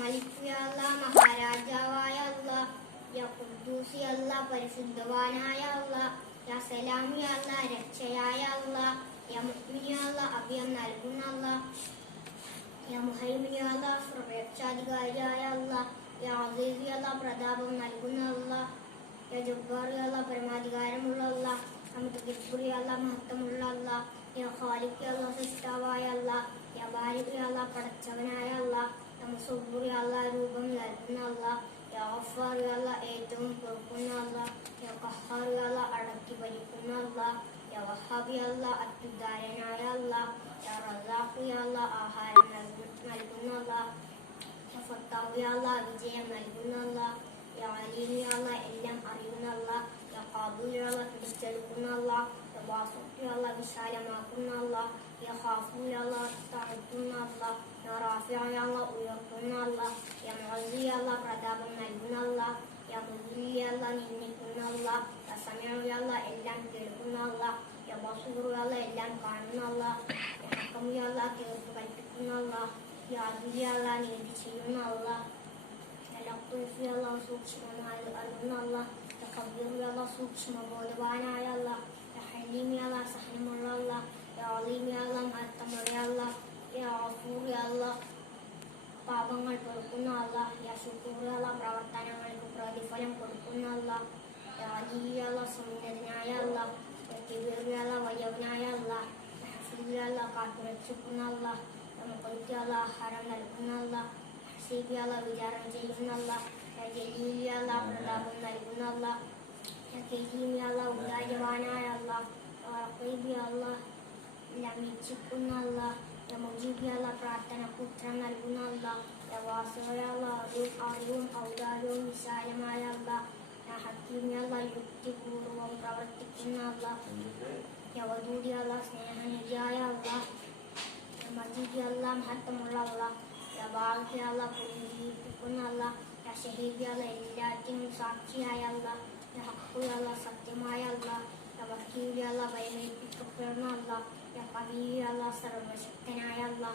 മലിക് യാ അല്ലാ മഹാരാജാവായ അല്ലാ യാ ഖുദ്ദൂസ് യാ അല്ലാ പരിശുദ്ധവാനായ അല്ലാ യാ സലാം യാ അല്ലാ രക്ഷയായ അല്ലാ യാ മുഅ്മിൻ യാ അല്ലാ അഭയം നൽകുന്ന അല്ലാ യാ മുഹൈമിൻ യാ അല്ലാ സർവരക്ഷാധികാരിയായ അല്ലാ യാ അസീസ് യാ അല്ലാ പ്രതാപം നൽകുന്ന അല്ലാ യാ ജബ്ബാർ യാ അല്ലാ പരമാധികാരമുള്ള അല്ലാ നമുക്ക് യാ അല്ലാ മഹത്വമുള്ള അല്ലാ യാ ഖാലിഖ് യാ അല്ലാ അല്ലാ യാ ബാരിക് അല്ലാ പടച്ചവനായ അല്ല മുസവ്വിർ യാ അല്ലാ രൂപം നൽകുന്ന അല്ല യാ ഗഫാർ യാ അല്ലാ ഏറ്റവും പൊറുക്കുന്ന അല്ല യാ ഖഹാർ യാ അല്ലാ അടക്കി ഭരിക്കുന്ന അല്ല യാ വഹാബ് അല്ലാ അത്യുദാരനായ അല്ല യാ റസാഖ് അല്ലാ ആഹാരം നൽകു- നൽകുന്ന അല്ല യാ ഫത്താഹ് അല്ലാ വിജയം നൽകുന്ന അല്ല യാ അലീം യാ അല്ലാ എല്ലാം അറിയുന്ന അല്ലാ യാ ഖാബിൽ യാ അല്ലാ പിടിച്ചെടുക്കുന്ന അല്ലാ യാ വാസുഖ് യാ അല്ലാ വിശാലമാക്കുന്ന അല്ലാ യാ ഖാഫു യാ അല്ലാ താഴ്ത്തുന്ന അല്ലാ യാ റാഫിയ യാ അല്ലാ ഉയർത്തുന്ന അല്ലാ യാ മുഅസ്സി യാ അല്ലാ പ്രതാപം നൽകുന്ന അല്ലാ യാ മുദ്ദി യാ അല്ലാ നിന്ദിക്കുന്ന അല്ലാ യാ സമീഉ യാ അല്ലാ എല്ലാം കേൾക്കുന്ന അല്ലാ യാ ബസീർ യാ അല്ലാ എല്ലാം കാണുന്ന അല്ലാ യാ ഹക്കം യാ അല്ലാ തീർപ്പ് കൽപ്പിക്കുന്ന അല്ലാ യാ അദിൽ യാ അല്ലാ നീതി ചെയ്യുന്ന അല്ലാ ലത്തീഫ് യാ അല്ലാ സൂക്ഷ്മമായി അറിയുന്ന അല്ലാ യാ ഖബീർ യാ അല്ലാ സൂക്ഷ്മ ബോധവാനായ അല്ലാ യാ ഹലീം യാ അല്ലാ സഹനമുള്ള അല്ലാ യാ അലീം യാ അല്ലാ മഹത്തമുള്ള അല്ലാ യാ ഗഫൂർ യാ അല്ലാ പാപങ്ങൾ പൊറുക്കുന്ന അല്ലാ യാ ശുക്കൂർ യാ അല്ലാ പ്രവർത്തനങ്ങൾക്ക് പ്രതിഫലം കൊടുക്കുന്ന അല്ലാ യാ അലി യാ അല്ലാ സുന്ദരനായ അല്ലാ യാ കിബീർ യാ അല്ലാ വലിയവനായ അല്ലാ യാ ഹഫീദ് യാ അല്ലാ കാത്തുരക്ഷിക്കുന്ന അല്ലാ യാ മുഖത്ത് യാ അല്ലാ ആഹാരം നൽകുന്ന അല്ലാ ഹസീബ് യാ അല്ലാ വിചാരണ ചെയ്യുന്ന അല്ലാ യാ ജലീൽ യാ അല്ലാ പ്രതാപം നൽകുന്ന അല്ലാ യാ കരീം യാ അല്ലാ ഉദാരവാനായ അല്ലാ യാ റഖീബ് യാ അല്ലാ എല്ലാം വീക്ഷിക്കുന്ന അല്ലാ യാ മുജീബ് യാ അല്ലാ പ്രാർത്ഥനക്ക് ഉത്തരം നൽകുന്ന വാസിഅ യാ അല്ലാ അറിവും ഔദാര്യവും വിശാലമായ അല്ലാ യാ ഹക്കീം യാ അല്ലാ യുക്തിപൂർവം പ്രവർത്തിക്കുന്ന അല്ലാ യാ വദൂദ് യാ അല്ലാ സ്നേഹനിധിയായ അല്ലാ യാ മജീദ് യാ അല്ലാ മഹത്വമുള്ള അല്ലാ യാ ബാഗ് യാ അല്ലാ പുനരുജ്ജീവിപ്പിക്കുന്ന അല്ലാ യാ ഷഹീദ് യാ അല്ലാ എല്ലാറ്റിനും സാക്ഷിയായ അല്ലാ അല്ലാ സത്യമായ അല്ലാ വക്കീൽ യാ അല്ലാ ഭയഭീപ്പിക്കപ്പെടുന്ന അല്ലാ യാ കവി യാ അല്ലാ സർവശക്തനായ അല്ലാ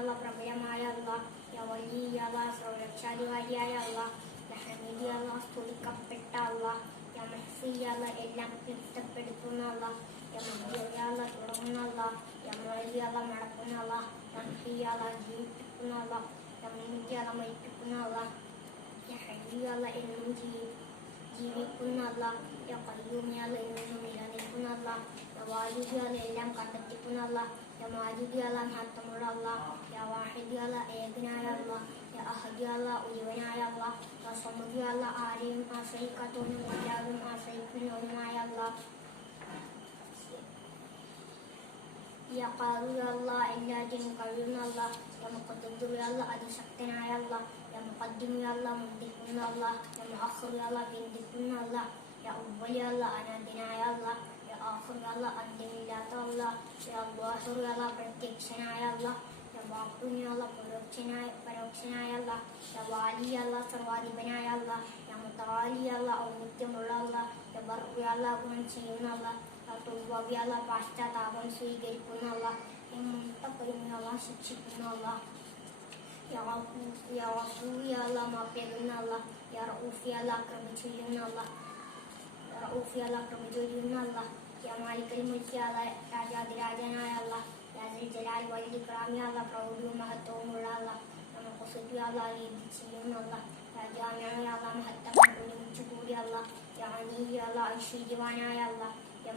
അല്ലാ പ്രബലമായ അല്ലാ യാ വലി യാ അല്ലാ സർവരക്ഷാധികാരിയായ അല്ലാ യാ ഹമീദ് യാ അല്ലാ സ്തുതിക്കപ്പെട്ട അല്ലാ യാ മഹ്സി യാ അല്ലാ എല്ലാം തൃപ്തപ്പെടുത്തുന്ന അല്ലാ യാ മഹ്ദി യാ അല്ലാ തുടങ്ങുന്ന അല്ലാ യാ മുഅലി യാ അല്ലാ നടക്കുന്ന അല്ലാ യാ മുഹ്യി യാ അല്ലാ ജീവിപ്പിക്കുന്ന അല്ലാ യാ അല്ലാ മരിപ്പിക്കുന്ന അല്ലാ യാ ഹയ്യ് യാ അല്ലാ എന്നും ജീവി ജീവിക്കുന്ന അല്ലാ അല്ലാ എന്നും നിലനിൽക്കുന്ന അല്ലാ അല്ലാ എല്ലാം കണ്ടെത്തിക്കുന്ന അല്ലാ യാ മാജിദ് യാ അല്ലാ മഹത്വമുള്ള അല്ലാ യാ വാഹിദ് യാ അല്ലാ ഏകനായ അല്ലാ യാ അഹദ് യാ അല്ലാ ഉയവനായ അല്ലാ യാ സമദ് യാ അല്ലാ ആരെയും ആശ്രയിക്കാത്തവനും എല്ലാവരും ആശ്രയിക്കുന്നവനുമായ അല്ലാ യാ ഖാദു യാ അല്ലാ എല്ലാറ്റിനും കഴിയുന്ന അല്ലാ യാ മുഖദ്ദിർ അല്ലാ അതിശക്തനായ അല്ലാ യാ മുഖദ്ദിം യാ അല്ലാ മുന്തിക്കുന്ന അല്ലാ യാ മുഅഖിർ അല്ലാ ബന്ധിക്കുന്ന അല്ലാ യാ അവ്വൽ യാ അല്ലാ അനാദിനായ അല്ലാ യാ ആഖിർ അല്ലാ അന്ത്യമില്ലാത്ത അല്ലാ യാ യാ അല്ലാ പ്രത്യക്ഷനായ അല്ലാ യാ യാ അല്ലാ പരോക്ഷനായ പരോക്ഷനായ അല്ലാ യാ വാലി അല്ലാ സർവാധിപനായ അല്ലാ യാ മുതആലി യാ അല്ലാ ഔന്നിത്യമുള്ള അല്ലാ യാ ബർ യാ ഗുണം ചെയ്യുന്ന അല്ലാ യാ തവ്വാബ് യാ അല്ലാ പാശ്ചാത്താപം സ്വീകരിക്കുന്ന അല്ലാ യാ മുത്തഖിൻ യാ അല്ലാ ശിക്ഷിക്കുന്ന അല്ലാ യാ ഗഫൂർ യാ ഗഫൂർ യാ അല്ലാ മാപ്പ് നൽകുന്ന അല്ലാ യാ റഊഫ് യാ അല്ലാ കൃപ ചെയ്യുന്ന അല്ലാ യാ റഊഫ് യാ അല്ലാ കൃപ ചെയ്യുന്ന അല്ലാ യാ മാലിക്കൽ മുൽക്ക് യാ അല്ലാ രാജാതിരാജനായ അല്ലാ യാ ദുൽ ജലാൽ വൽ ഇക്റാം യാ അല്ലാ പ്രൗഢിയും മഹത്വവുമുള്ള അല്ലാ യാ മുഖസിദ് യാ അല്ലാ നീതി ചെയ്യുന്ന അല്ലാ യാ ജാമിഅ യാ അല്ലാ മഹത്വം ഒരുമിച്ച് കൂടിയ അല്ലാ യാ അനീ യാ അല്ലാ ഐശ്വര്യവാനായ അല്ലാ യാ മുഅനി യാ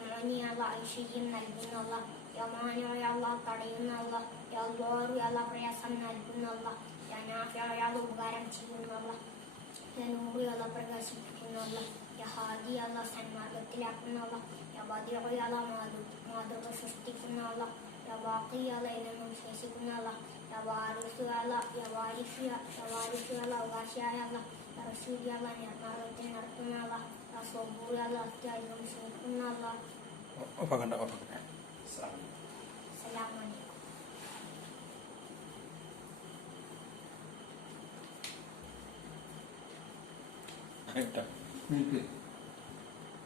അല്ലാ ഐശ്വര്യം നൽകുന്ന അല്ലാ. യാ മാനിഅ യാ അല്ലാ തടയുന്ന അല്ലാ. യാ അല്ലാഹു യാ അല്ലാ പ്രയാസം നൽകുന്ന അല്ലാ. യാ നാഫിഅ യാ അല്ലാ ഉപകാരം ചെയ്യുന്ന അല്ലാ. യാ നൂറ് യാ അല്ലാ പ്രകാശിപ്പിക്കുന്ന അല്ലാ. യാ ഹാദി യാ അല്ലാ സന്മാർഗത്തിലാക്കുന്ന അല്ലാ. യാ ബദിഅ യാ അല്ലാ മാതൃ മാതൃക സൃഷ്ടിക്കുന്ന അല്ലാ. യാ ബാഖി യാ അല്ലാ. എന്നും ശേഷിക്കുന്ന അല്ലാ യാ വാരിസ്